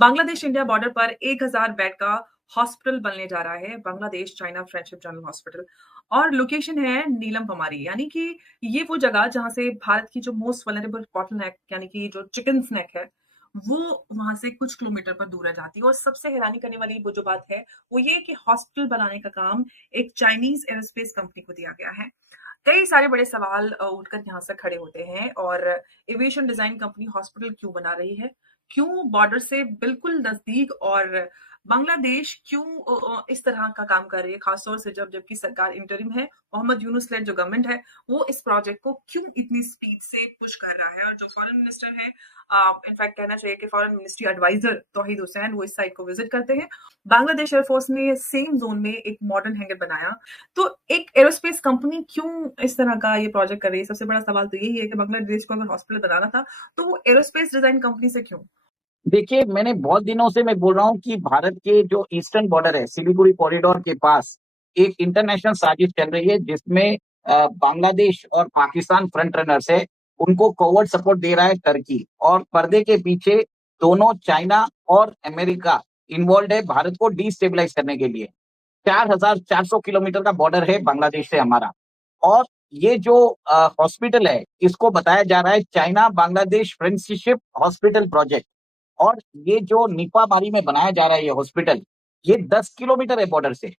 Bangladesh India border पर 1000 bed का hospital बनने जा रहा है, Bangladesh China friendship general hospital. और लोकेशन है नीलम पमारी, यानी कि ये वो जगह जहाँ से भारत की जो मोस्ट वल्नरेबल बॉटलनेक यानी कि जो चिकन स्नैक है, वो वहाँ से कुछ किलोमीटर पर दूर रह जाती है। और सबसे हैरानी करने वाली वो जो बात है, वो ये है कि हॉस्पिटल बनाने का काम एक चाइनीज़ एयरोस्पेस कंपनी को दिया गया है। कई सारे बड़े सवाल उठकर यहाँ से खड़े होते हैं। और एविएशन डिजाइन कंपनी हॉस्पिटल क्यों बना रही है? क्यों बॉर्डर से बिल्कुल नजदीक? और बांग्लादेश क्यों इस तरह का काम कर रही है, खासतौर से जबकि सरकार इंटरिम है, मोहम्मद यूनुस लेड जो गवर्नमेंट है, वो इस प्रोजेक्ट को क्यों इतनी स्पीड से पुश कर रहा है? और जो फॉरेन मिनिस्टर है, इनफैक्ट कहना चाहिए कि फॉरेन मिनिस्ट्री एडवाइजर तौहीद हुसैन, वो इस साइट को विजिट करते हैं। बांग्लादेश एयरफोर्स ने सेम जोन में एक मॉडर्न हैंगर बनाया। तो एक एरोस्पेस कंपनी क्यों इस तरह का ये प्रोजेक्ट कर रही है? सबसे बड़ा सवाल तो यही है कि बांग्लादेश को अगर हॉस्पिटल बनाना था, तो वो एरोस्पेस डिजाइन कंपनी से क्यों? देखिए, मैंने बहुत दिनों से मैं बोल रहा हूँ कि भारत के जो ईस्टर्न बॉर्डर है, सिलीगुड़ी कॉरिडोर के पास एक इंटरनेशनल साजिश चल रही है, जिसमें बांग्लादेश और पाकिस्तान फ्रंट रनर्स है। उनको कवर्ड सपोर्ट दे रहा है टर्की, और पर्दे के पीछे दोनों चाइना और अमेरिका इन्वॉल्व है भारत को डिस्टेबलाइज करने के लिए। 4400 किलोमीटर का बॉर्डर है बांग्लादेश से हमारा। और ये जो हॉस्पिटल है, इसको बताया जा रहा है China Bangladesh friendship hospital project. और ये जो निपामारी में बनाया जा रहा है ये हॉस्पिटल, ये 10 किलोमीटर है बॉर्डर से।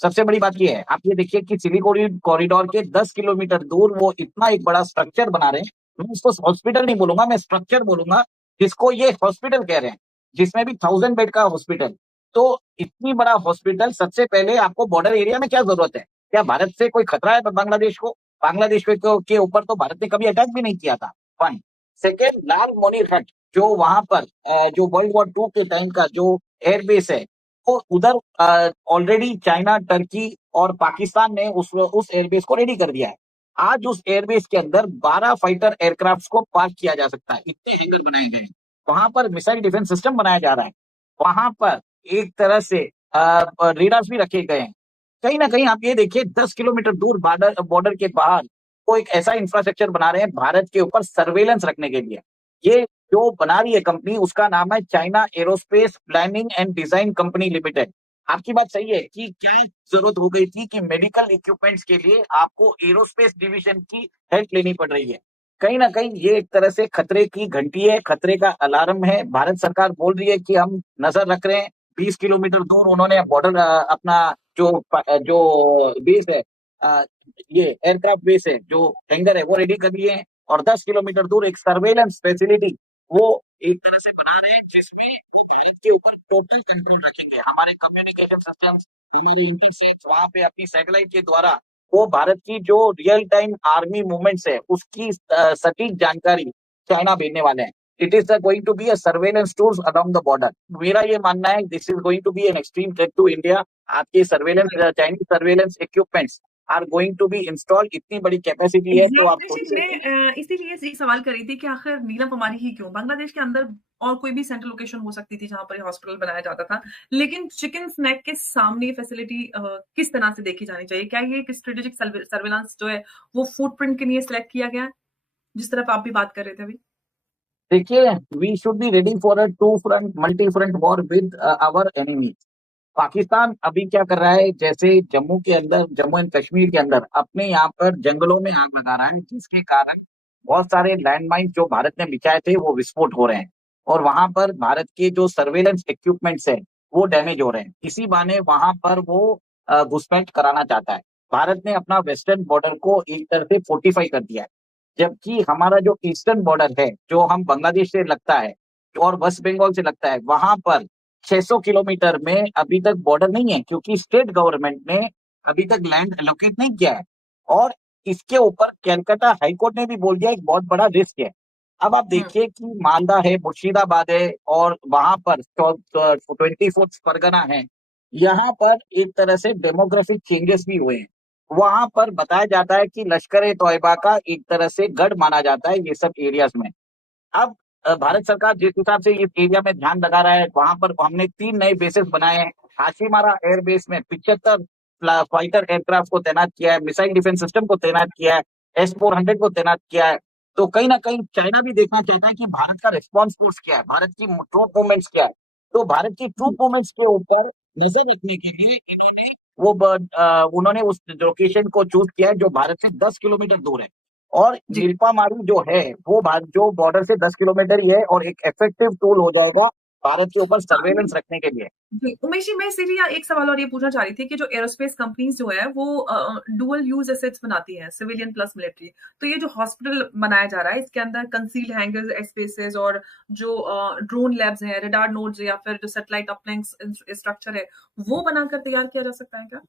सबसे बड़ी बात ये है, आप ये देखिए कि सिलीगुड़ी कॉरिडोर के 10 किलोमीटर दूर वो इतना एक बड़ा स्ट्रक्चर बना रहे हैं। मैं इसको हॉस्पिटल नहीं बोलूंगा, मैं स्ट्रक्चर बोलूंगा, जिसको ये हॉस्पिटल कह रहे हैं, जिसमें भी 1000 बेड का हॉस्पिटल। तो इतनी बड़ा हॉस्पिटल, सबसे पहले आपको बॉर्डर एरिया में क्या जरूरत है? क्या भारत से कोई खतरा है बांग्लादेश को? बांग्लादेश के ऊपर तो भारत ने कभी अटैक भी नहीं किया था। वन सेकेंड, लाल मोनीर हट, जो वहां पर जो वर्ल्ड वॉर 2 के टाइम का जो एयरबेस है, तो उधर ऑलरेडी चाइना, टर्की और पाकिस्तान ने उस एयरबेस को रेडी कर दिया है। आज उस एयरबेस के अंदर 12 फाइटर एयरक्राफ्ट को पार्क किया जा सकता है, इतने हैंगर बनाए गए हैं। वहां पर मिसाइल डिफेंस सिस्टम बनाया जा रहा है। वहां पर एक तरह से रेडार्स भी रखे गए हैं। कहीं ना कहीं आप ये देखिए, 10 किलोमीटर दूर बॉर्डर बॉर्डर के बाहर वो एक ऐसा इंफ्रास्ट्रक्चर बना रहे हैं भारत के ऊपर सर्वेलेंस रखने के लिए। ये जो बना रही है कंपनी, उसका नाम है China aerospace planning and design company limited. आपकी बात सही है कि क्या जरूरत हो गई थी कि मेडिकल इक्विपमेंट्स के लिए आपको एरोस्पेस डिवीजन की हेल्प लेनी पड़ रही है। कहीं ना कहीं ये एक तरह से खतरे की घंटी है, खतरे का अलार्म है। भारत सरकार बोल रही है कि हम नजर रख रहे हैं। 20 किलोमीटर दूर उन्होंने बॉर्डर अपना जो बेस है, अ, ये एयरक्राफ्ट बेस है, जो हैंगर है, वो रेडी कर लिए हैं। और 10 किलोमीटर दूर एक सर्वेलेंस फैसिलिटी वो एक तरह से बना रहे हैं, जिसमें के ऊपर टोटल कंट्रोल रखेंगे। हमारे कम्युनिकेशन सिस्टम्स, हमारे इंटरसेप्ट, वहां पे अपनी सैटेलाइट के द्वारा वो भारत की जो रियल टाइम आर्मी मूवमेंट्स है, उसकी सटीक जानकारी चाइना भेजने वाले हैं। It is going to be a surveillance tools along the border. मेरा ये मानना है, this is going to be an extreme threat to India. आपके surveillance, Chinese surveillance equipments are going to be installed. इतनी बड़ी कैपेसिटी है, तो आप एग्जैक्टली, सोचिए। मैं इसीलिए ये सवाल कर रही थी कि आखिर नीलम पमारी ही क्यों? बांग्लादेश के अंदर और कोई भी सेंट्रल लोकेशन हो सकती थी जहां पर ये हॉस्पिटल बनाया जाता था, लेकिन चिकन स्नैक के सामने ये फैसिलिटी किस तरह से देखी जानी चाहिए? क्या ये एक स्ट्रेटेजिक सर्विलांस जो है, वो फुटप्रिंट के लिए सिलेक्ट किया गया है, जिस तरफ आप भी बात कर रहे थे अभी? देखिए, we should be ready for a two front multi front war with our enemy. Pakistan अभी क्या कर रहा है, जैसे जम्मू के अंदर, जम्मू एंड कश्मीर के अंदर अपने यहाँ पर जंगलों में आग लगा रहा है, जिसके कारण बहुत सारे लैंडमाइन जो भारत ने बिछाए थे वो विस्फोट हो रहे हैं। और वहां पर भारत के जो सर्वेलेंस इक्विपमेंट्स है, वो डैमेज हो रहे हैं। इसी बहाने वहां पर वो घुसपैठ कराना चाहता है। भारत ने अपना वेस्टर्न बॉर्डर को एक तरह से फोर्टिफाई कर दिया है। जबकि हमारा जो ईस्टर्न बॉर्डर है, जो हम बांग्लादेश से लगता है और वेस्ट बंगाल से लगता है, वहां पर 600 किलोमीटर में अभी तक बॉर्डर नहीं है, क्योंकि स्टेट गवर्नमेंट ने अभी तक लैंड एलोकेट नहीं किया है। और इसके ऊपर कैलकाटा हाईकोर्ट ने भी बोल दिया एक बहुत बड़ा रिस्क है। अब आप हम्म। देखिए कि मालदा है, मुर्शिदाबाद है, और वहां पर 24 परगना है। यहाँ पर एक तरह से डेमोग्राफिक चेंजेस भी हुए हैं। वहां पर बताया जाता है कि लश्कर ए तोयबा का एक तरह से गढ़ माना जाता है ये सब एरियाज में। अब भारत सरकार जिस हिसाब से इस एरिया में ध्यान लगा रहा है, वहां पर हमने 3 नए बेसेस बनाए हैं। हाशिमारा एयरबेस में 75 फाइटर एयरक्राफ्ट को तैनात किया है, मिसाइल डिफेंस सिस्टम को तैनात किया है, S-400 को तैनात किया है। तो कहीं ना कहीं चाइना भी देखना चाहता है कि भारत का रिस्पॉन्स फोर्स क्या है, भारत की ट्रूप मूवमेंट्स क्या है। तो भारत की ट्रूप मूवमेंट्स के ऊपर नजर रखने के लिए उन्होंने उस लोकेशन को चूज किया है जो भारत से 10 किलोमीटर दूर है। और जी। नीलफामारी जो है वो भारत जो बॉर्डर से 10 किलोमीटर ही है, और एक इफेक्टिव टूल हो जाएगा भारत के ऊपर हाँ, सर्वेलेंस रखने के लिए। जी, उमेश जी, मैं इसीलिए एक सवाल और ये पूछना चाह रही थी कि जो एरोस्पेस कंपनीज जो है वो डुअल यूज एसेट्स बनाती हैं, सिविलियन प्लस मिलिट्री। तो ये जो हॉस्पिटल बनाया जा रहा है इसके अंदर कंसील्ड हैंगर्स, स्पेसेस और जो ड्रोन लैब्स हैं, रडार नोड्स या फिर जो सैटेलाइट अपलिंक स्ट्रक्चर है वो बनाकर तैयार किया जा सकता है क्या?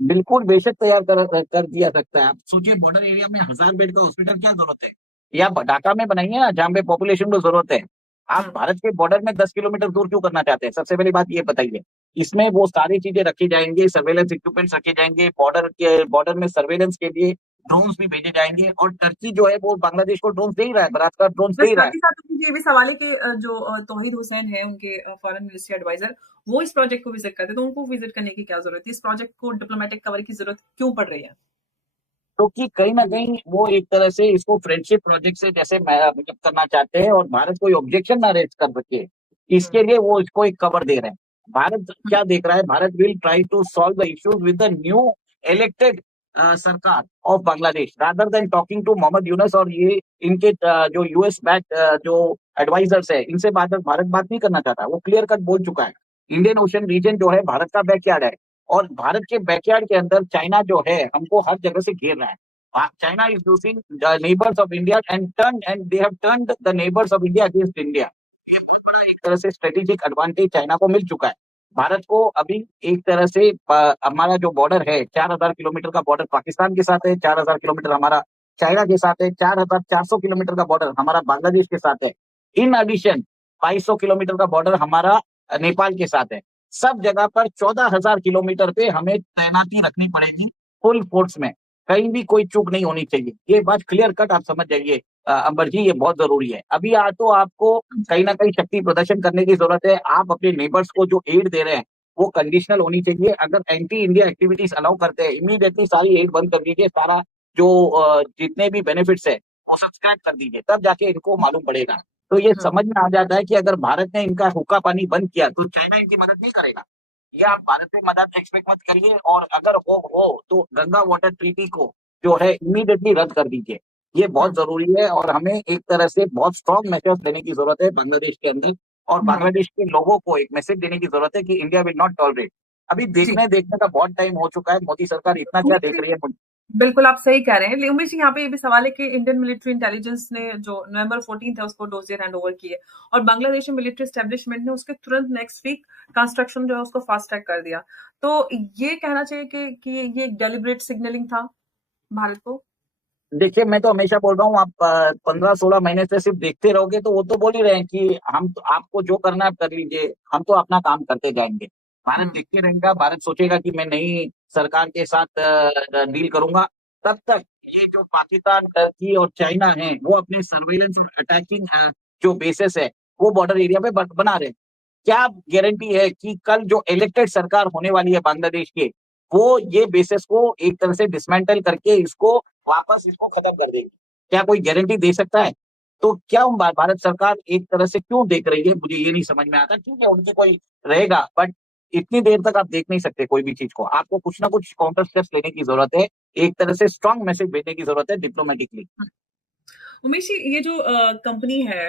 बिल्कुल, बेशक तैयार कर दिया सकता है। आप सोचिए, बॉर्डर एरिया में 1000 बेड का हॉस्पिटल क्या जरूरत है? या ढाका में बनाइए ना, जहाँ पे पॉपुलेशन को जरूरत है। आप हम्म। भारत के बॉर्डर में 10 किलोमीटर दूर क्यों करना चाहते हैं? सबसे पहली बात ये बताइए। इसमें वो सारी चीजें रखी जाएंगी, सर्वेलेंस इक्विपमेंट्स रखे जाएंगे, बॉर्डर में सर्वेलेंस के लिए ड्रोन्स भी भेजे जाएंगे। और टर्की जो है वो बांग्लादेश को ड्रोन दे ही रहा है, बराबर ड्रोन दे बस ही रहा है। साथ ही साथ मुझे ये भी सवाल है कि जो तौहीद हुसैन है उनके फॉरेन मिनिस्ट्री एडवाइजर, वो इस प्रोजेक्ट को विजिट करते, तो उनको विजिट करने की क्या जरूरत है? इस प्रोजेक्ट को डिप्लोमेटिक कवर की जरूरत क्यों पड़ रही है? क्योंकि कहीं ना कहीं वो एक तरह से इसको फ्रेंडशिप प्रोजेक्ट से जैसे मतलब करना चाहते हैं, और भारत कोई ऑब्जेक्शन ना रेज कर सके, हम्म। इसके लिए वो इसको एक कवर दे रहे हैं। भारत हम्म। क्या देख रहा है? Bharat will try to solve the issues with the new elected sarkar of Bangladesh, rather than talking to Mohammad Yunus. और ये इनके जो यूएस बैक जो एडवाइजर्स है, इनसे भारत बात नहीं करना चाहता। वो क्लियर कट बोल चुका है, इंडियन ओशन रीजन जो है भारत का बैकयार्ड है। और भारत के बैकयार्ड के अंदर चाइना जो है हमको हर जगह से घेर रहा है। China is using the neighbors of India and they have turned the neighbors of India against India। ये बहुत बड़ा एक तरह से स्ट्रेटेजिक एडवांटेज चाइना को मिल चुका है। भारत को अभी एक तरह से हमारा जो बॉर्डर है, 4000 किलोमीटर का बॉर्डर पाकिस्तान के साथ है, 4000 किलोमीटर हमारा चाइना के साथ है, 4400 किलोमीटर का बॉर्डर हमारा बांग्लादेश के साथ है। इन एडिशन 2200 किलोमीटर का बॉर्डर हमारा नेपाल के साथ है। सब जगह पर 14000 किलोमीटर पे हमें तैनाती रखनी पड़ेगी फुल फोर्स में। कहीं भी कोई चूक नहीं होनी चाहिए। ये बात क्लियर कट आप समझ जाइए अंबर जी, ये बहुत जरूरी है। अभी तो आपको कहीं ना कहीं शक्ति प्रदर्शन करने की जरूरत है। आप अपने नेबर्स को जो एड दे रहे हैं वो कंडीशनल होनी चाहिए। अगर एंटी इंडिया एक्टिविटीज अलाउ करते हैं, इमीडिएटली सारी एड बंद कर दीजिए। सारा जो जितने भी बेनिफिट्स है वो सब्सक्राइब कर दीजिए, तब जाके इनको मालूम पड़ेगा। तो ये हम्म। समझ में आ जाता है कि अगर भारत ने इनका हुक्का पानी बंद किया तो चाइना इनकी मदद नहीं करेगा। ये आप भारत से मदद एक्सपेक्ट मत करिए। और अगर हो तो गंगा वाटर ट्रीटी को जो है इमीडिएटली रद्द कर दीजिए। ये बहुत हम्म। जरूरी है, और हमें एक तरह से बहुत स्ट्रॉन्ग मैसेज देने की जरूरत है बांग्लादेश के अंदर। और हम्म। बांग्लादेश के लोगों को एक मैसेज देने की जरूरत है कि इंडिया विल नॉट टॉलरेट। अभी जी। देखने देखने का बहुत टाइम हो चुका है। मोदी सरकार इतना क्या उमेश देख जी, रही है? बिल्कुल आप सही कह रहे हैं, लेकिन उमेश जी यहाँ पे ये भी सवाल है कि इंडियन मिलिट्री इंटेलिजेंस ने जो नवंबर 14 है उसको डोजियर हैंड ओवर किए, और बांग्लादेश में मिलिट्री एस्टेब्लिशमेंट ने उसके तुरंत नेक्स्ट वीक कंस्ट्रक्शन जो है उसको फास्ट ट्रैक कर दिया। तो ये कहना चाहिए कि ये एक डेलिब्रेट सिग्नलिंग था भारत को? देखिए, मैं तो हमेशा बोल रहा हूँ, आप 15-16 महीने से सिर्फ देखते रहोगे तो वो तो बोल ही रहे हैं कि हम तो, आपको जो करना है आप कर लीजिए, हम तो अपना काम करते जाएंगे। भारत हम्म। देखते रहेगा, भारत सोचेगा कि मैं नई सरकार के साथ डील करूंगा। तब तक ये जो पाकिस्तान, टर्की और चाइना है वो अपने सर्वेलेंस और अटैकिंग जो बेसिस है वो बॉर्डर एरिया पे बना रहे हैं। क्या गारंटी है कि कल जो इलेक्टेड सरकार होने वाली है बांग्लादेश के, वो ये बेसिस को एक तरह से डिसमेंटल करके इसको वापस इसको खत्म कर देगी? क्या कोई गारंटी दे सकता है? तो क्या भारत सरकार एक तरह से क्यों देख रही है, मुझे ये नहीं समझ में आता। ठीक है, उनके कोई रहेगा, बट इतनी देर तक आप देख नहीं सकते कोई भी चीज को। आपको कुछ ना कुछ काउंटर स्टेप्स लेने की जरूरत है। एक तरह से स्ट्रांग मैसेज भेजने की जरूरत है डिप्लोमेटिकली। उमेश जी, ये जो कंपनी है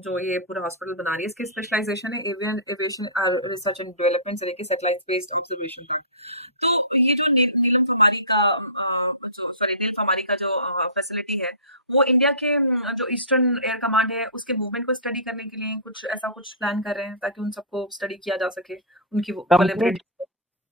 जो ये पूरा हॉस्पिटल बना रही है, इसकी स्पेशलाइजेशन है avian aviation research and development से लेके सैटेलाइट बेस्ड ऑब्जर्वेशन तक। तो ये जो नीलम फमारी का जो सॉरी नील फमारी का जो फैसिलिटी है वो इंडिया के जो ईस्टर्न एयर कमांड है उसके मूवमेंट को स्टडी करने के लिए कुछ ऐसा कुछ प्लान कर रहे हैं ताकि उन सबको स्टडी किया जा सके, उनकी कंप्लीट वल्नरेबिलिटी।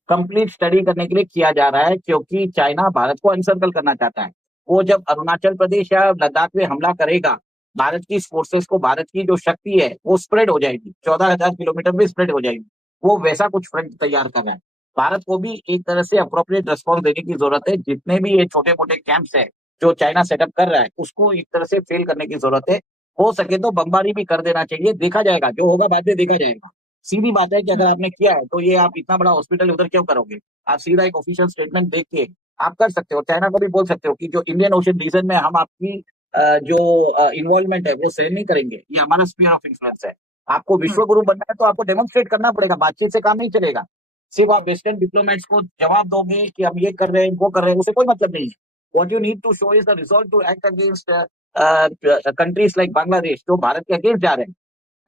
कंप्लीट स्टडी करने के लिए किया जा रहा है, क्योंकि चाइना भारत को अनसर्कल करना चाहता है। वो जब अरुणाचल प्रदेश या लद्दाख में हमला करेगा, भारत की फोर्सेस को, भारत की जो शक्ति है वो स्प्रेड हो जाएगी, 14,000 किलोमीटर में स्प्रेड हो जाएगी। वो वैसा कुछ फ्रंट तैयार कर रहा है। भारत को भी एक तरह से अप्रोप्रिएट रिस्पॉन्स देने की जरूरत है। जितने भी ये छोटे मोटे कैंप्स है जो चाइना सेटअप कर रहा है उसको एक तरह से फेल करने की जरूरत है। हो सके तो बमबारी भी कर देना चाहिए। देखा जाएगा, जो होगा बाद में देखा जाएगा। सीधी बात है कि अगर आपने किया है तो ये आप इतना बड़ा हॉस्पिटल उधर क्यों करोगे? आप सीधा एक ऑफिशियल स्टेटमेंट देख के आप कर सकते हो। चाइना को भी बोल सकते हो कि जो इंडियन ओशन रीजन में हम आपकी जो इन्वॉल्वमेंट है वो सहन नहीं करेंगे, ये हमारा स्फीयर ऑफ इन्फ्लुएंस है। आपको हुँ, विश्व गुरु बनना है तो आपको डेमोन्स्ट्रेट करना पड़ेगा, बातचीत से काम नहीं चलेगा। सिर्फ आप वेस्टर्न डिप्लोमेट्स को जवाब दोगे कि हम ये कर रहे हैं, वो कर रहे हैं, उससे कोई मतलब नहीं है। What you need to show is the resolve to act against countries like Bangladesh, जो भारत के अगेंस्ट जा रहे हैं, हुँ,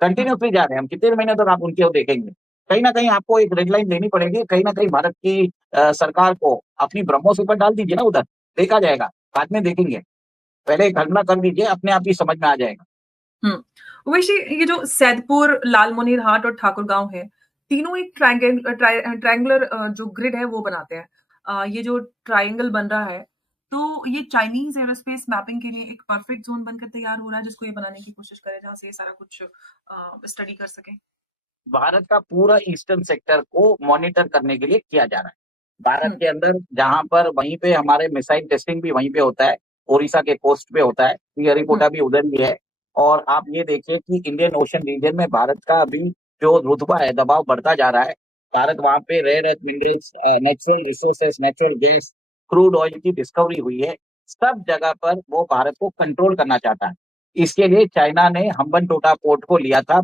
कंटिन्यूसली जा रहे हैं। हम कितने महीने तक आप उनके वो देखेंगे? कहीं ना कहीं आपको एक रेड लाइन लेनी पड़ेगी, कहीं ना कहीं भारत की सरकार को अपनी ब्रह्मोस ऊपर डाल दीजिए ना, उधर देखा जाएगा, बाद में देखेंगे। पहले एक हमला कर दीजिए, अपने आप ही समझ में आ जाएगा। हुँ। वैसे ये जो सैदपुर, लालमोनीरहाट और ठाकुरगाँव है, तीनों एक ट्रायंगुलर जो ग्रिड है वो बनाते हैं। ये जो ट्रायंगल बन रहा है, तो ये चाइनीज़ एयरोस्पेस मैपिंग के लिए एक परफेक्ट ज़ोन बनकर तैयार हो रहा है, जिसको ये बनाने की कोशिश करे, जहाँ से ये सारा कुछ स्टडी कर सकें। भारत का पूरा ईस्टर्न सेक्टर को मॉनिटर करने के लिए किया जा रहा है। भारत हुँ, के अंदर जहां पर वहीं पे हमारे मिसाइल टेस्टिंग भी वहीं पे होता है, ओडिशा के कोस्ट पे होता है, हुँ, श्रीहरिकोटा भी उधर ही है। और आप ये देखिए कि इंडियन ओशन रीजन में भारत का अभी जो रुतबा है, दबाव बढ़ता जा रहा है। भारत वहां पे rare earth minerals, natural resources, natural gas, crude oil की डिस्कवरी हुई है। सब जगह पर वो भारत को कंट्रोल करना चाहता है। इसके लिए चाइना ने हम्बनटोटा पोर्ट को लिया था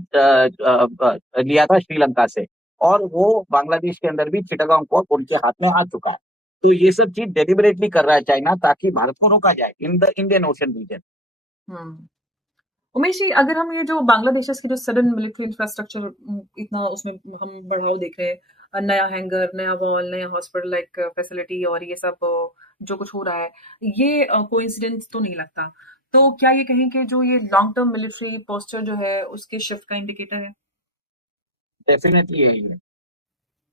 श्रीलंका से, और वो बांग्लादेश के अंदर भी चिटागांव पोर्ट उनके हाथ में आ चुका है। तो ये सब चीज डेलिबरेटली कर रहा है चाइना, ताकि भारत को रोका जाए in the Indian Ocean region. Hmm. Umesh ji, अगर हम ये जो बांग्लादेश की जो सडन मिलिट्री इंफ्रास्ट्रक्चर इतना उसमें हम बढ़ाव देख रहे हैं, नया हैंगर, नया वॉल, नया हॉस्पिटल लाइक फैसिलिटी और ये सब जो कुछ हो रहा है, ये कोइंसिडेंस तो नहीं लगता। तो क्या ये कहें कि जो ये लॉन्ग टर्म मिलिट्री पोस्चर जो है, उसके शिफ्ट का इंडिकेटर है? डेफिनेटली है ये,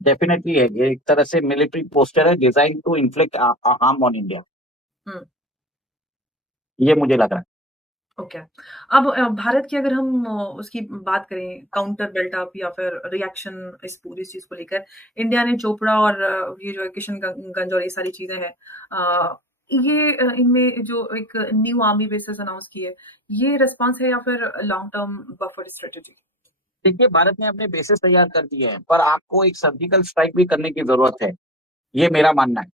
डेफिनेटली है ये एक तरह से मिलिट्री पोस्टर है design to inflict harm on India. Hmm, ये मुझे लग रहा है। ओके। अब भारत की अगर हम उसकी बात करें काउंटर बिल्ट अप या फिर रिएक्शन इस पूरी चीज़ को लेकर, इंडिया ने चोपड़ा और ये जो है किशनगंज और ये सारी चीज़ें हैं ये इनमें जो एक न्यू आर्मी बेसेस अनाउंस की है, ये रिस्पॉन्स है या फिर लॉन्ग टर्म बफर स्ट्रेटजी? देखिए, भारत ने अपने बेसिस तैयार कर दिए हैं, पर आपको एक सर्जिकल स्ट्राइक भी करने की जरूरत है, ये मेरा मानना है।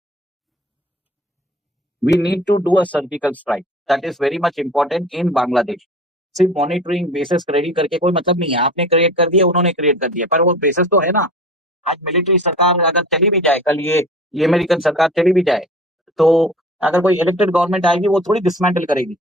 We need to do a surgical strike. That is very much important in Bangladesh. सिर्फ मॉनिटरिंग बेसिस क्रिएट करके कोई मतलब नहीं है। आपने क्रिएट कर दिया, उन्होंने क्रिएट कर दिया, पर वो बेसिस तो है ना। आज मिलिट्री सरकार अगर चली भी जाए, कल ये अमेरिकन सरकार चली भी जाए, तो अगर कोई इलेक्टेड गवर्नमेंट आएगी, वो थोड़ी डिसमेंटल करेगी।